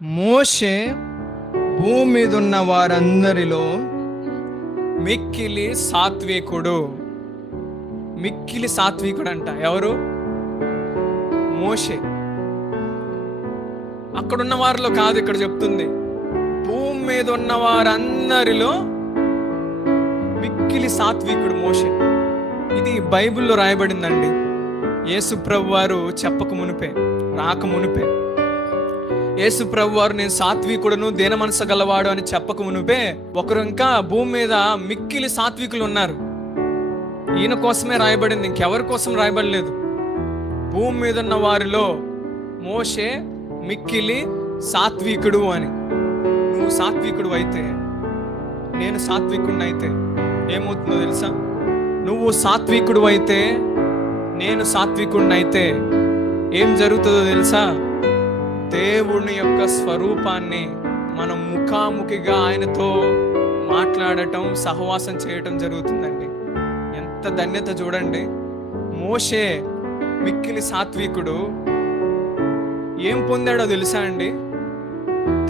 మోషే భూమి మీద ఉన్న వారందరిలో మిక్కిలి సాత్వికుడు. మిక్కిలి సాత్వికుడు అంట. ఎవరు? మోషే. అక్కడున్న వారిలో కాదు, ఇక్కడ చెప్తుంది భూమి మీద ఉన్న వారందరిలో మిక్కిలి సాత్వికుడు మోషే. ఇది బైబిల్లో రాయబడిందండి. యేసు ప్రభు వారు చెప్పక మునిపే, రాక మునిపే, యేసు ప్రభు వారు నేను సాత్వికుడును దీన మనసు గలవాడు అని చెప్పక మునిపే ఒకరు ఇంకా భూమి మీద మిక్కిలి సాత్వికులు ఉన్నారు. ఈయన కోసమే రాయబడింది, ఇంకెవరి కోసం రాయబడలేదు. భూమి మీద ఉన్న వారిలో మోషే మిక్కిలి సాత్వికుడు అని. నువ్వు సాత్వికుడు అయితే, నేను సాత్వికుడిని అయితే ఏమవుతుందో తెలుసా? నువ్వు సాత్వికుడు అయితే, నేను సాత్వికుడిని అయితే ఏం జరుగుతుందో తెలుసా? దేవుని యొక్క స్వరూపాన్ని మనం ముఖాముఖిగా ఆయనతో మాట్లాడటం, సహవాసం చేయటం జరుగుతుందండి. ఎంత ధన్యత చూడండి. మోషే మిక్కిలి సాత్వికుడు ఏం పొందాడో తెలుసా అండి?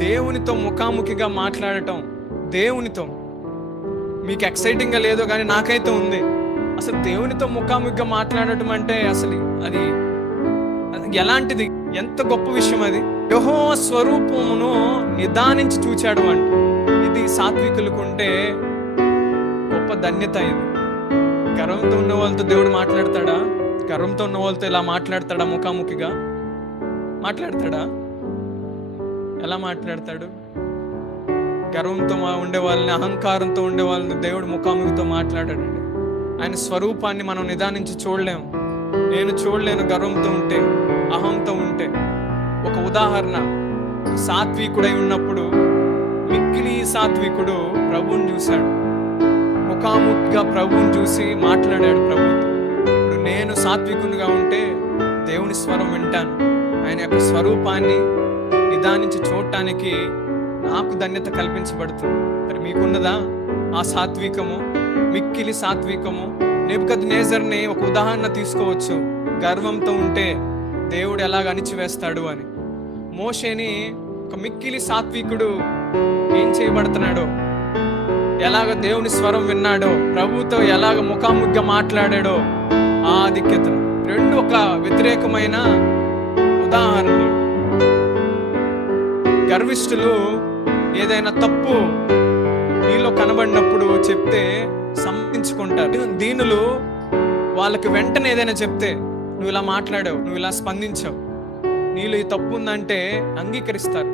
దేవునితో ముఖాముఖిగా మాట్లాడటం. దేవునితో మీకు ఎక్సైటింగ్గా లేదో కానీ నాకైతే ఉంది. అసలు దేవునితో ముఖాముఖిగా మాట్లాడటం అంటే అసలు అది ఎలాంటిది, ఎంత గొప్ప విషయం అది. యెహోవా స్వరూపమును నిదానించి చూచాడు అంటే ఇది సాత్వికులకు ఉంటే గొప్ప ధన్యత. ఇది గర్వంతో ఉన్న వాళ్ళతో దేవుడు మాట్లాడతాడా? గర్వంతో ఉన్న వాళ్ళతో ఇలా మాట్లాడతాడా? ముఖాముఖిగా మాట్లాడతాడా? ఎలా మాట్లాడతాడు? గర్వంతో ఉండే వాళ్ళని, అహంకారంతో ఉండే వాళ్ళని దేవుడు ముఖాముఖితో మాట్లాడాడండి. ఆయన స్వరూపాన్ని మనం నిదానించి చూడలేము. నేను చూడలేను గర్వంతో ఉంటే, అహంతో ఉంటే. ఒక ఉదాహరణ, సాత్వికుడై ఉన్నప్పుడు మిక్కిలి సాత్వికుడు ప్రభువుని చూశాడు. ముఖాముఖిగా ప్రభువుని చూసి మాట్లాడాడు ప్రభువుతో. ఇప్పుడు నేను సాత్వికునిగా ఉంటే దేవుని స్వరం వింటాను. ఆయన యొక్క స్వరూపాన్ని నిదానించి చూడటానికి నాకు ధన్యత కల్పించబడుతుంది. మరి మీకున్నదా ఆ సాత్వికము, మిక్కిలి సాత్వికము? నెబుకద్నెజర్ని ఒక ఉదాహరణ తీసుకోవచ్చు. గర్వంతో ఉంటే దేవుడు ఎలాగ అణిచివేస్తాడు అని. మోషేని ఒక మిక్కిలి సాత్వికుడు ఏం చేయబడుతున్నాడో, ఎలాగ దేవుని స్వరం విన్నాడో, ప్రభువుతో ఎలాగ ముఖాముఖిగా మాట్లాడాడో ఆ ఆధిక్యతను. రెండు ఒక వ్యతిరేకమైన ఉదాహరణలు. గర్విష్ఠులు ఏదైనా తప్పు నీలో కనబడినప్పుడు చెప్తే సమ్మతించుకుంటారు. దీనులు వాళ్ళకి వెంటనే ఏదైనా చెప్తే, నువ్వు ఇలా మాట్లాడావు, నువ్వు ఇలా స్పందించావు, నీలో ఈ తప్పు ఉందంటే అంగీకరిస్తారు.